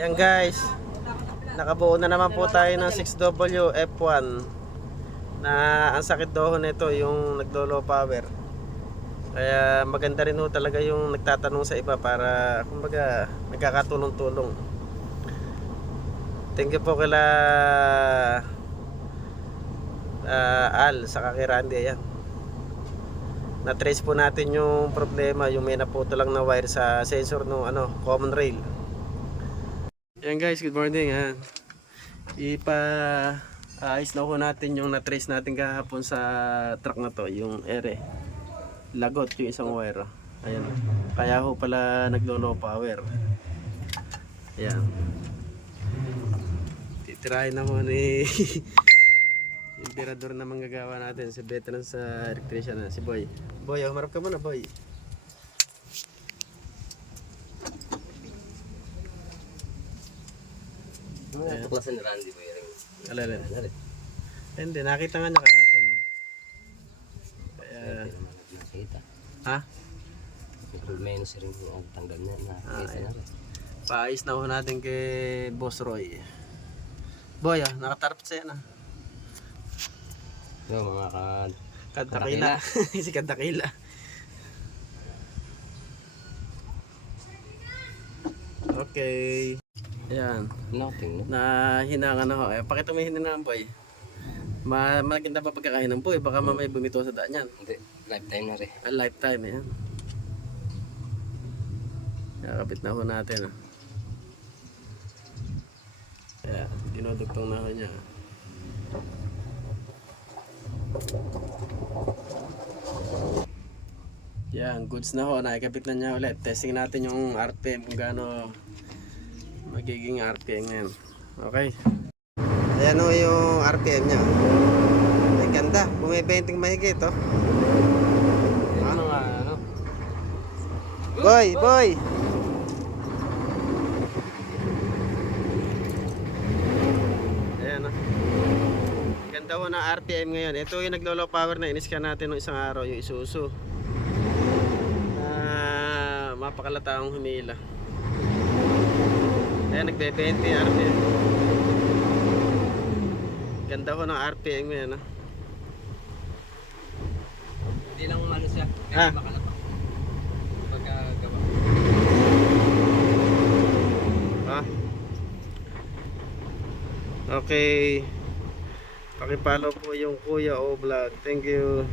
Yan guys, nakabuo na naman po tayo ng 6W F1 na ang sakit doon nito yung naglo-low power. Kaya maganda rin ho talaga yung nagtatanong sa iba para kumbaga nagkakatulong-tulong. Thank you po kila Al sa kay Randy. Ayan, na-trace po natin yung problema, yung may naputo lang na wire sa sensor ng common rail. Yan guys, good morning. Ayos na ko natin yung na-trace natin kahapon sa truck na to, yung ere. Lagot yung isang wire. Ayan. Kaya ho pala naglo-low power. Ayan. Titirahin na mo ni yung tirador na manggagawa natin, si veteran sa electrician na, si Boy. Boy, humarap ka muna, Boy. Tuklasan ni Randy ba yun? Alala. Hindi, nakita nga niya kahapon. Kaya... Nakita. Ha? Menos rin yung tanggal niya. Nakita na rin. Paayos na ho natin kay Boss Roy. Boy, nakatarap sa'yo na. Yung mga Kadakila. Si Kadakila. Okay. Ayan. Nothing, no? Na hinangan na ho. Pakita mo yung hinangan, Boy. Maganda pa pagkakahinang, Boy. Baka mamaya bumito sa daan yan. Hindi. Lifetime na rin. A lifetime, yan. Kakapit na ho natin. Kaya, dinodugtong na ho niya. Yan, goods na ho. Nakikapit na niya ulit. Testing natin yung RPM kung gaano magiging RPM ngayon. Okay. Ayan ho yung RPM niya. Ay ganda. Bumibenting mahigit oh. Ano nga, ano? Boy, boy. Ayan oh. Ganda ho ng RPM ngayon. Ito yung naglo-low power na iniskan natin ng isang araw, yung Isuzu. Mapakalataang humila. Ayan, nagbe-20 RPM. Ganda ho ng RPM ngayon ah. Hindi lang umano siya. Ah. Kaya makalapak. Pagkagawa. Okay. Pakipollow po yung Kuya O Vlog. Thank you.